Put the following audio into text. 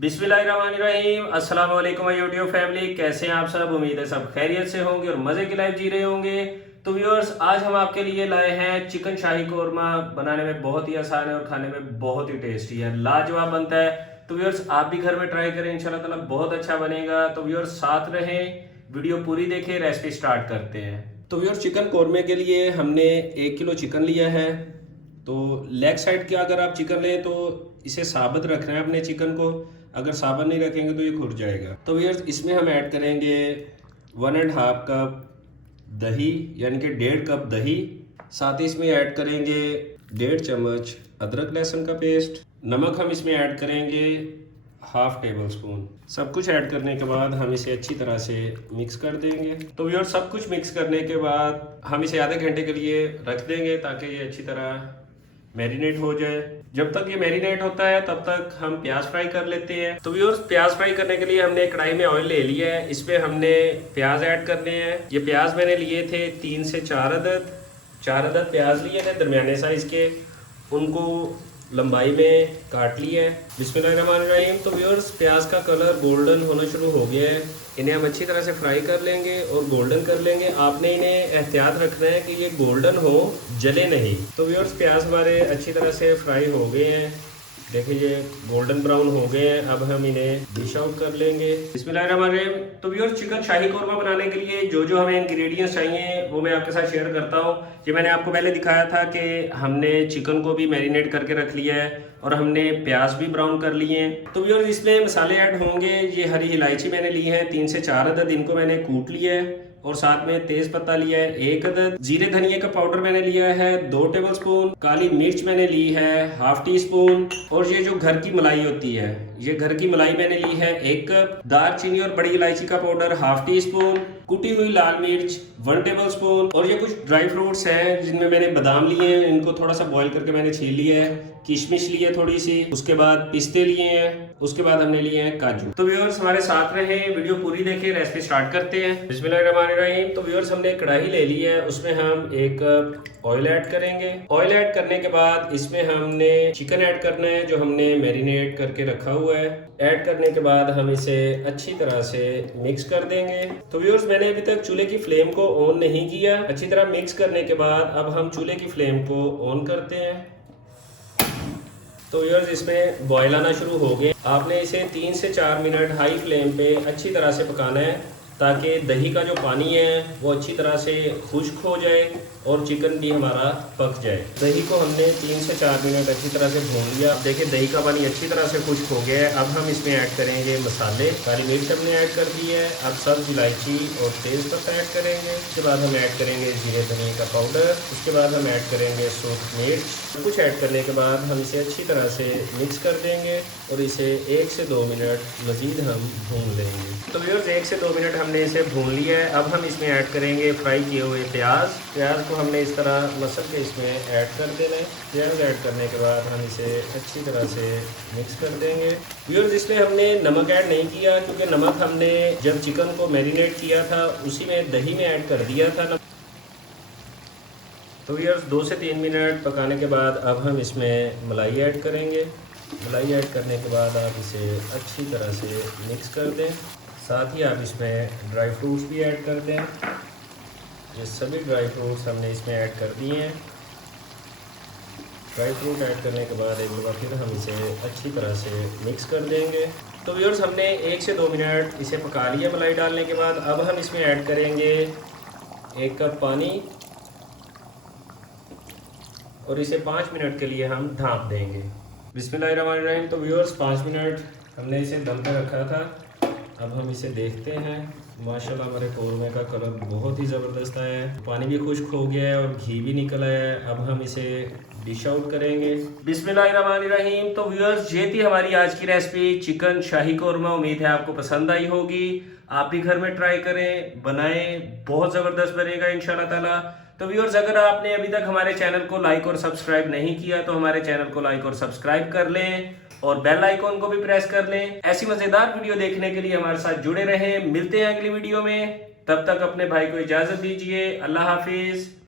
बिस्मिल्लाहिर्रहमानिर्रहीम। अस्सलाम वालेकुम यूट्यूब फैमिली, कैसे हैं आप सब। उम्मीद है सब खैरियत से होंगे और मज़े की लाइफ जी रहे होंगे। तो व्यूअर्स, आज हम आपके लिए लाए हैं चिकन शाही कोरमा। बनाने में बहुत ही आसान है और खाने में बहुत ही टेस्टी है, लाजवाब बनता है। तो व्यूअर्स, आप भी घर में ट्राई करें, इंशाल्लाह ताला बहुत अच्छा बनेगा। तो व्यूअर्स, साथ रहें, वीडियो पूरी देखें, रेसिपी स्टार्ट करते हैं। तो व्यूअर्स, चिकन कोरमे के लिए हमने 1 किलो चिकन लिया है। तो लेग साइड के अगर आप चिकन लें तो इसे साबित रखना है अपने चिकन को। अगर साबित नहीं रखेंगे तो ये खुर जाएगा। तो व्यूअर्स, इसमें हम ऐड करेंगे 1.5 कप दही, यानी कि 1.5 कप दही। साथ ही इसमें ऐड करेंगे 1.5 चम्मच अदरक लहसुन का पेस्ट। नमक हम इसमें ऐड करेंगे 1/2 टेबल स्पून। सब कुछ ऐड करने के बाद हम इसे अच्छी तरह से मिक्स कर देंगे। तो व्यूअर्स, सब कुछ मिक्स करने के बाद हम इसे आधे घंटे के लिए रख देंगे ताकि ये अच्छी तरह मैरिनेट हो जाए। जब तक ये मैरिनेट होता है तब तक हम प्याज फ्राई कर लेते हैं। तो व्यूअर्स, प्याज फ्राई करने के लिए हमने कढ़ाई में ऑयल ले लिया है। इसमें हमने प्याज ऐड करने हैं। ये प्याज मैंने लिए थे 3 से 4 अदद। 4 अदद प्याज लिए थे दरमियाने साइज के, उनको लंबाई में काट लिया है। बिस्मिल्लाहिर्रहमानिर्रहीम। तो व्यूअर्स, प्याज का कलर गोल्डन होना शुरू हो गया है। इन्हें हम अच्छी तरह से फ्राई कर लेंगे और गोल्डन कर लेंगे। आपने इन्हें एहतियात रखना है कि ये गोल्डन हो, जले नहीं। तो व्यूअर्स, प्याज हमारे अच्छी तरह से फ्राई हो गए हैं। देखिए, ये गोल्डन ब्राउन हो गए हैं। अब हम इन्हें डिश आउट कर लेंगे। बिस्मिल्लाहिर्रहमानिर्रहीम। तो व्यूअर्स, चिकन शाही कोरमा बनाने के लिए जो जो हमें इंग्रेडिएंट्स चाहिए वो मैं आपके साथ शेयर करता हूँ। ये मैंने आपको पहले दिखाया था कि हमने चिकन को भी मैरिनेट करके रख लिया है और हमने प्याज भी ब्राउन कर लिए हैं। तो व्यूअर्स, इसमें मसाले ऐड होंगे। ये हरी इलायची मैंने ली है 3 से 4 अदद, इनको मैंने कूट लिया है। और साथ में तेज पत्ता लिया है 1 अदद। जीरे धनिया का पाउडर मैंने लिया है 2 टेबल स्पून। काली मिर्च मैंने ली है 1/2 टी स्पून। और ये जो घर की मलाई होती है, ये घर की मलाई मैंने ली है 1 कप। दालचीनी और बड़ी इलायची का पाउडर 1/2 टी स्पून। कुटी हुई लाल मिर्च 1 टेबल स्पून। और ये कुछ ड्राई फ्रूट्स हैं जिनमें मैंने बादाम लिए हैं, इनको थोड़ा सा बॉईल करके मैंने छील लिया है। किशमिश ली है थोड़ी सी, उसके बाद पिस्ते लिए हैं, उसके बाद हमने लिए हैं काजू। तो व्यूअर्स, हमारे साथ रहे, वीडियो पूरी देखें, रेसिपी स्टार्ट करते हैं। बिस्मिल्लाहिर्रहमानिर्रहीम। तो व्यूअर्स, हमने कढ़ाई ले ली है, उसमें हम 1 कप ऑयल ऐड करेंगे। ऑयल ऐड करने के बाद इसमें हमने चिकन ऐड करना है जो हमने मैरिनेट करके रखा हुआ है। ऐड करने के बाद हम इसे अच्छी तरह से मिक्स कर देंगे। तो व्यूअर्स, मैंने अभी तक चूल्हे की फ्लेम को ऑन नहीं किया। अच्छी तरह मिक्स करने के बाद अब हम चूल्हे की फ्लेम को ऑन करते हैं। तो व्यूअर्स, इसमें बॉयल आना शुरू हो गए। आपने इसे 3 से 4 मिनट हाई फ्लेम पे अच्छी तरह से पकाना है ताकि दही का जो पानी है वो अच्छी तरह से खुश्क हो जाए और चिकन भी हमारा पक जाए। दही को हमने 3 से 4 मिनट अच्छी तरह से भून लिया। अब देखिए, दही का पानी अच्छी तरह से खुश्क हो गया है। अब हम इसमें ऐड करेंगे मसाले। काली मिर्च हमने ऐड कर दी है। अब सब्ज इलायची और तेज पत्ता ऐड करेंगे। उसके बाद हम ऐड करेंगे जीरे धनिया का पाउडर। उसके बाद हम ऐड करेंगे सूख मिर्च। कुछ ऐड करने के बाद हम इसे अच्छी तरह से मिक्स कर देंगे और इसे 1 से 2 मिनट मज़ीद हम भून लेंगे। तो व्यूअर्स, 1 से 2 मिनट हमने इसे भून लिया है। अब हम इसमें ऐड करेंगे फ्राई किए हुए प्याज को हमने इस तरह मसल के इसमें ऐड कर देना है। प्याज ऐड करने के बाद हम इसे अच्छी तरह से मिक्स कर देंगे। व्यूअर्स, इसमें हमने नमक ऐड नहीं किया क्योंकि नमक हमने जब चिकन को मैरिनेट किया था उसी में दही में ऐड कर दिया था। तो व्यूअर्स, 2 से 3 मिनट पकाने के बाद अब हम इसमें मलाई ऐड करेंगे। मलाई ऐड करने के बाद आप इसे अच्छी तरह से मिक्स कर दें। साथ ही आप इसमें ड्राई फ्रूट्स भी ऐड कर दें। ये सभी ड्राई फ्रूट्स हमने इसमें ऐड कर दिए हैं। ड्राई फ्रूट ऐड करने के बाद एक बार फिर हम इसे अच्छी तरह से मिक्स कर देंगे। तो व्यूअर्स, हमने 1 से 2 मिनट इसे पका लिया मलाई डालने के बाद। अब हम इसमें ऐड करेंगे 1 कप पानी और इसे 5 मिनट के लिए हम ढाँप देंगे। बिस्मिल्लाहिर्रहमानिर्रहीम। तो व्यूअर्स, 5 मिनट हमने इसे दम पे रखा था। अब हम इसे देखते हैं। माशाल्लाह, हमारे कोरमे का कलर बहुत ही ज़बरदस्त आया है। पानी भी खुश्क हो गया है और घी भी निकल आया है। अब हम इसे डिश आउट करेंगे। बिस्मिल्लाहिर्रहमानिर्रहीम। तो व्यूअर्स, ये थी हमारी आज की रेसिपी चिकन शाही कोरमा। उम्मीद है आपको पसंद आई होगी। आप भी घर में ट्राई करें, बनाएं, बहुत ज़बरदस्त बनेगा इंशाल्लाह ताला। तो व्यूअर्स, अगर आपने अभी तक हमारे चैनल को लाइक और सब्सक्राइब नहीं किया तो हमारे चैनल को लाइक और सब्सक्राइब कर लें और बेल आइकॉन को भी प्रेस कर लें। ऐसी मजेदार वीडियो देखने के लिए हमारे साथ जुड़े रहें। मिलते हैं अगली वीडियो में, तब तक अपने भाई को इजाजत दीजिए। अल्लाह हाफिज।